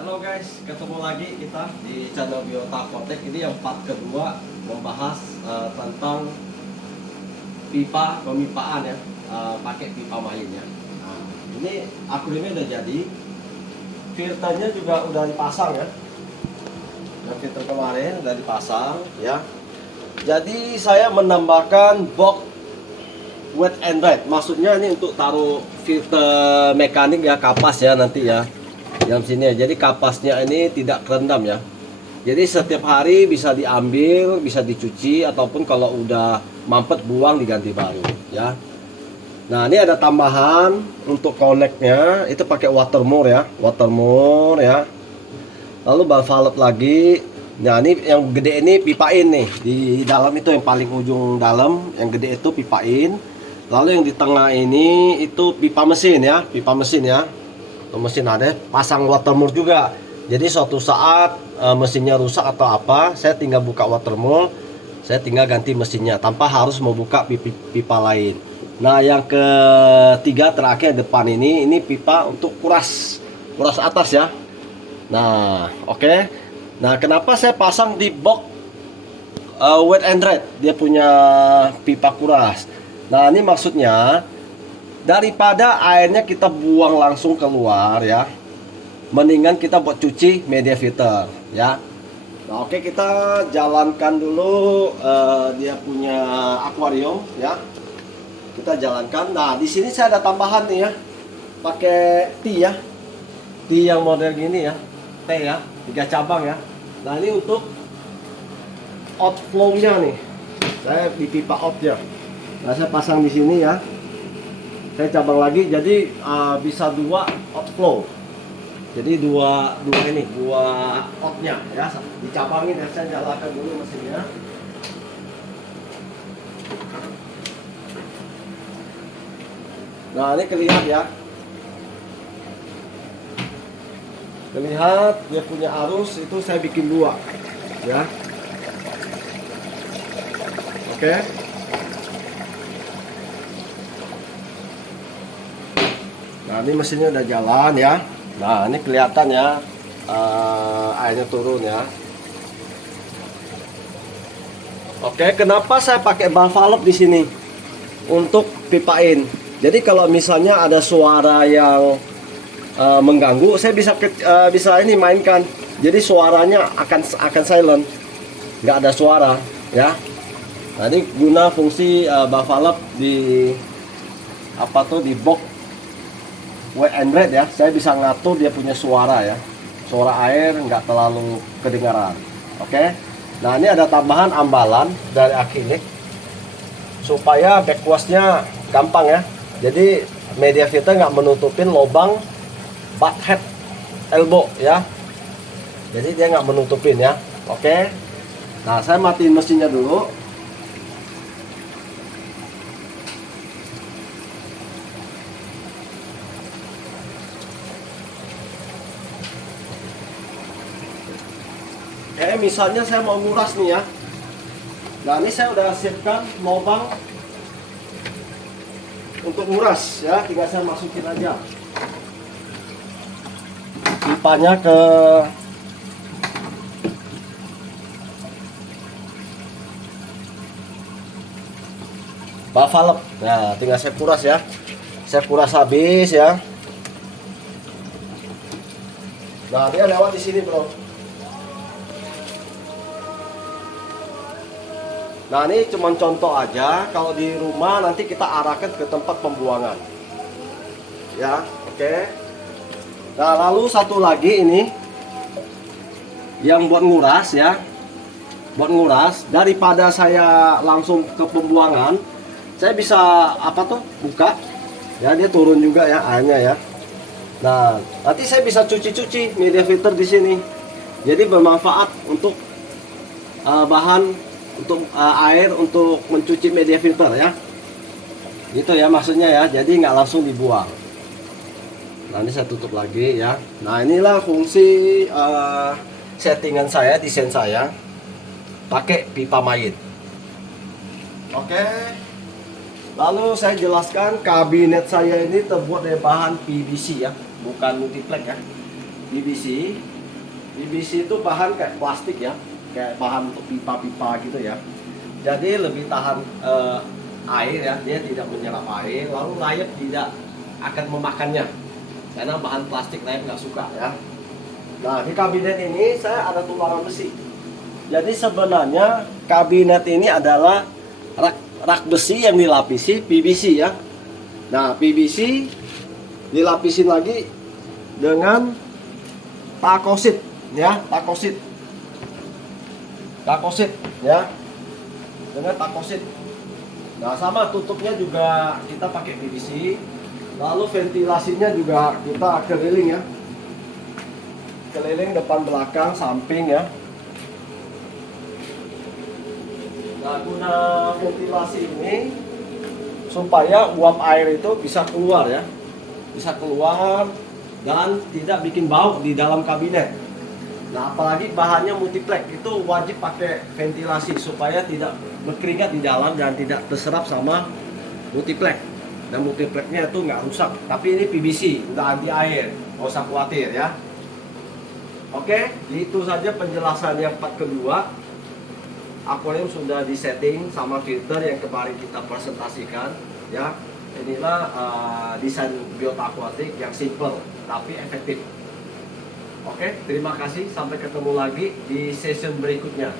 Halo guys, ketemu lagi kita di channel Biota Kotek. Ini yang part kedua membahas tentang pipa pemipaan ya, pakai pipa main ya. Nah, ini akuariumnya udah jadi, filternya juga udah dipasang ya. Dan filter kemarin udah dipasang ya. Jadi saya menambahkan box wet and dry. Maksudnya ini untuk taruh filter mekanik ya, kapas ya nanti ya. Yang sini ya. Jadi kapasnya ini tidak kerendam ya. Jadi setiap hari bisa diambil, bisa dicuci, ataupun kalau udah mampet buang diganti baru ya. Nah ini ada tambahan untuk connectnya, itu pakai watermore ya, watermore ya. Lalu valve lagi. Nah ini yang gede ini pipain nih, di dalam itu yang paling ujung dalam, yang gede itu pipain. Lalu yang di tengah ini itu pipa mesin ya, pipa mesin ya. Mesin ada pasang watermore juga. Jadi suatu saat mesinnya rusak atau apa, saya tinggal buka watermore, saya tinggal ganti mesinnya tanpa harus membuka pipa lain. Nah yang ketiga terakhir depan ini pipa untuk kuras atas ya. Nah oke. Nah kenapa saya pasang di box wet and dry, dia punya pipa kuras. Nah ini maksudnya daripada airnya kita buang langsung keluar ya, mendingan kita buat cuci media filter ya. Nah oke, kita jalankan dulu dia punya akuarium ya, kita jalankan. Nah di sini saya ada tambahan nih ya, pakai T ya, T yang model gini ya, T ya, 3 cabang ya. Nah ini untuk outflow nya nih, saya di pipa out ya. Nah saya pasang di sini ya, saya cabang lagi, jadi bisa 2 outflow. Jadi dua outnya ya, dicabangin ya. Saya nyalakan dulu mesinnya. Nah ini kelihatan ya, kelihatan dia punya arus itu saya bikin 2 ya. Oke. Nah ini mesinnya udah jalan ya. Nah ini kelihatan ya, airnya turun ya. Oke, kenapa saya pakai valve di sini untuk pipain? Jadi kalau misalnya ada suara yang mengganggu, saya bisa ini mainkan. Jadi suaranya akan silent, nggak ada suara ya. Nah ini guna fungsi valve di di box wet and dry ya. Saya bisa ngatur dia punya suara ya, suara air nggak terlalu kedengaran. Oke. Nah ini ada tambahan ambalan dari akrilik supaya backwashnya gampang ya. Jadi media filter nggak menutupin lubang butt head elbow ya. Jadi dia nggak menutupin ya. Oke. Nah saya matiin mesinnya dulu. Misalnya saya mau nguras nih ya. Nah ini saya udah siapkan lubang untuk nguras ya, tinggal saya masukin aja pipanya ke valve. Nah tinggal saya kuras ya, saya kuras habis ya. Nah dia lewat di sini bro. Nah ini cuma contoh aja, kalau di rumah nanti kita arahkan ke tempat pembuangan ya. Oke. Nah lalu satu lagi ini yang buat nguras ya, buat nguras, daripada saya langsung ke pembuangan, saya bisa buka ya, dia turun juga ya airnya ya. Nah nanti saya bisa cuci media filter di sini, jadi bermanfaat untuk bahan untuk air untuk mencuci media filter ya, gitu ya maksudnya ya. Jadi nggak langsung dibuang. Nah ini saya tutup lagi ya. Nah inilah fungsi settingan saya, desain saya pakai pipa main. Oke. Lalu saya jelaskan, kabinet saya ini terbuat dari bahan PVC ya, bukan multiplex ya. PVC. PVC itu bahan kayak plastik ya, kayak bahan untuk pipa-pipa gitu ya. Jadi lebih tahan air ya, dia tidak menyerap air, lalu layap tidak akan memakannya karena bahan plastik layap nggak suka ya. Nah, di kabinet ini saya ada tularan besi. Jadi sebenarnya kabinet ini adalah rak besi yang dilapisi PVC ya. Nah, PVC dilapisin lagi dengan takosit ya, takosit ya, dengan takosit. Nah, sama tutupnya juga kita pakai PVC. Lalu ventilasinya juga kita keliling ya, keliling depan, belakang, samping ya. Nah, guna ventilasi ini supaya uap air itu bisa keluar ya, bisa keluar dan tidak bikin bau di dalam kabinet. Nah, apalagi bahannya multiplex, itu wajib pakai ventilasi supaya tidak berkeringat di dalam dan tidak terserap sama multiplex. Dan multiplexnya itu nggak rusak. Tapi ini PVC, udah anti air, nggak usah khawatir ya. Oke, itu saja penjelasan yang part kedua. Akuarium sudah disetting sama filter yang kemarin kita presentasikan ya. Inilah desain biota akuatik yang simple tapi efektif. Oke, terima kasih, sampai ketemu lagi di session berikutnya.